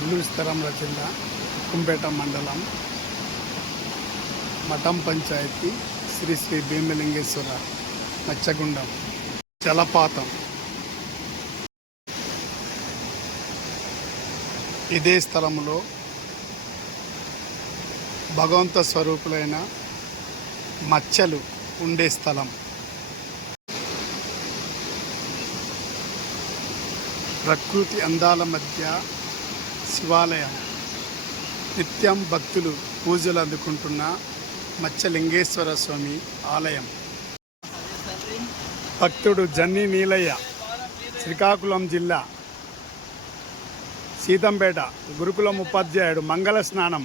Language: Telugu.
కొల్లూరు స్థిరంల జిల్లా కుంపేట మండలం మఠం పంచాయతీ శ్రీ శ్రీ భీమలింగేశ్వర మచ్చగుండం జలపాతం. ఇదే స్థలంలో భగవంత స్వరూపులైన మచ్చలు ఉండే స్థలం. ప్రకృతి అందాల మధ్య శివాలయం. నిత్యం భక్తులు పూజలు అందుకుంటున్న మత్స్యలింగేశ్వర స్వామి ఆలయం. భక్తుడు జన్ని నీలయ్య శ్రీకాకుళం జిల్లా సీతంపేట గురుకులం ఉపాధ్యాయుడు మంగళ స్నానం.